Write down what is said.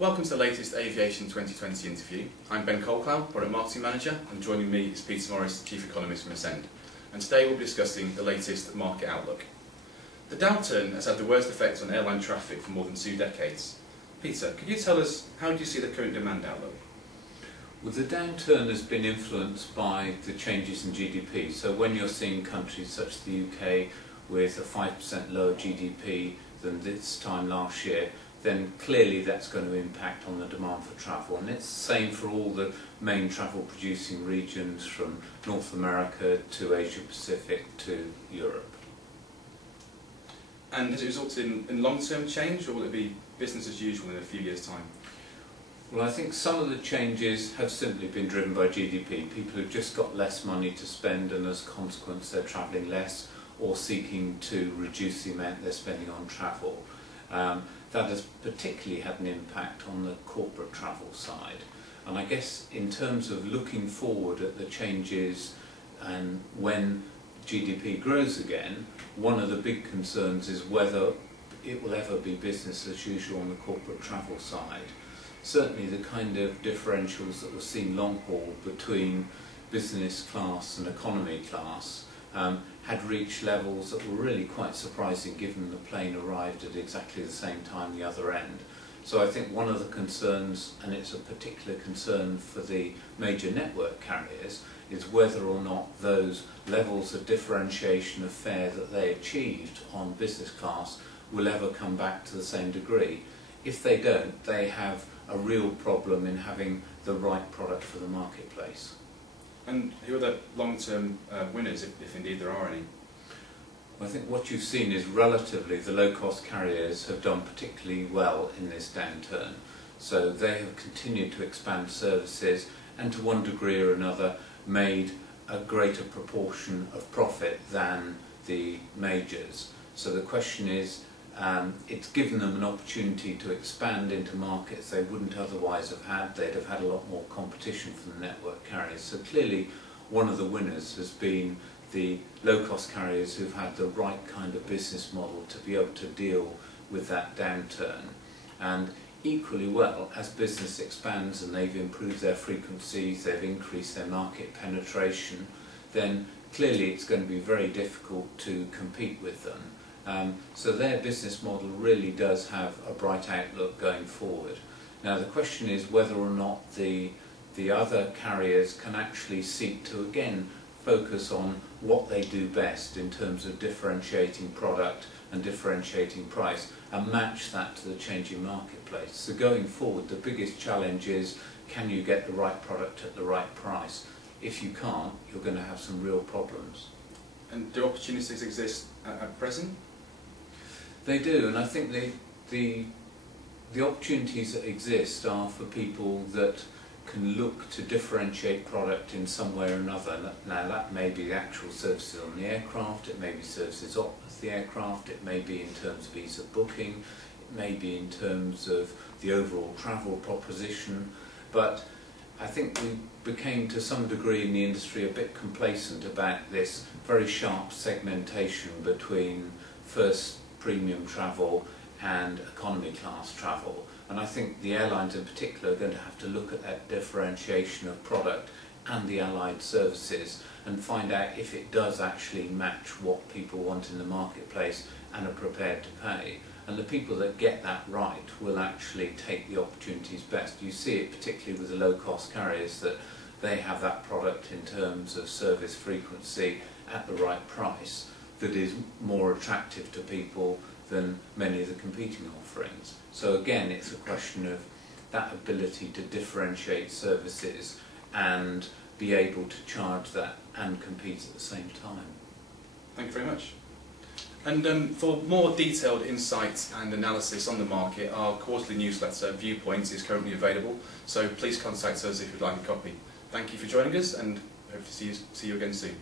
Welcome to the latest Aviation 2020 interview. I'm Ben Colclough, Product Marketing Manager, and joining me is Peter Morris, Chief Economist from Sept. And today we'll be discussing the latest market outlook. The downturn has had the worst effect on airline traffic for more than 2 decades. Peter, could you tell us, how do you see the current demand outlook? Well, the downturn has been influenced by the changes in GDP. So when you're seeing countries such as the UK with a 5% lower GDP than this time last year, then clearly that's going to impact on the demand for travel. And it's the same for all the main travel producing regions from North America to Asia Pacific to Europe. And has it resulted in long-term change, or will it be business as usual in a few years' time? Well, I think some of the changes have simply been driven by GDP. People have just got less money to spend, and as a consequence they're travelling less or seeking to reduce the amount they're spending on travel. That has particularly had an impact on the corporate travel side. And I guess in terms of looking forward at the changes and when GDP grows again, one of the big concerns is whether it will ever be business as usual on the corporate travel side. Certainly the kind of differentials that were seen long haul between business class and economy class had reached levels that were really quite surprising given the plane arrived at exactly the same time the other end. So I think one of the concerns, and it's a particular concern for the major network carriers, is whether or not those levels of differentiation of fare that they achieved on business class will ever come back to the same degree. If they don't, they have a real problem in having the right product for the marketplace. And who are the long-term winners, if indeed there are any? I think what you've seen is relatively the low-cost carriers have done particularly well in this downturn. So they have continued to expand services and to one degree or another made a greater proportion of profit than the majors. So the question is, it's given them an opportunity to expand into markets they wouldn't otherwise have had. They'd have had a lot more competition from the network carriers. So clearly one of the winners has been the low-cost carriers who've had the right kind of business model to be able to deal with that downturn. And equally well, as business expands and they've improved their frequencies, they've increased their market penetration, then clearly it's going to be very difficult to compete with them. So their business model really does have a bright outlook going forward. Now the question is whether or not the other carriers can actually seek to again focus on what they do best in terms of differentiating product and differentiating price and match that to the changing marketplace. So going forward, the biggest challenge is, can you get the right product at the right price? If you can't, you're going to have some real problems. And do opportunities exist at present? They do, and I think the opportunities that exist are for people that can look to differentiate product in some way or another. Now that may be the actual services on the aircraft, it may be services off the aircraft, it may be in terms of ease of booking, it may be in terms of the overall travel proposition, but I think we became to some degree in the industry a bit complacent about this very sharp segmentation between first premium travel and economy class travel. And I think the airlines in particular are going to have to look at that differentiation of product and the allied services and find out if it does actually match what people want in the marketplace and are prepared to pay. And the people that get that right will actually take the opportunities best. You see it particularly with the low-cost carriers that they have that product in terms of service frequency at the right price that is more attractive to people than many of the competing offerings. So again, it's a question of that ability to differentiate services and be able to charge that and compete at the same time. Thank you very much. And for more detailed insights and analysis on the market, our quarterly newsletter, Viewpoints, is currently available, so please contact us if you'd like a copy. Thank you for joining us, and hope to see you again soon.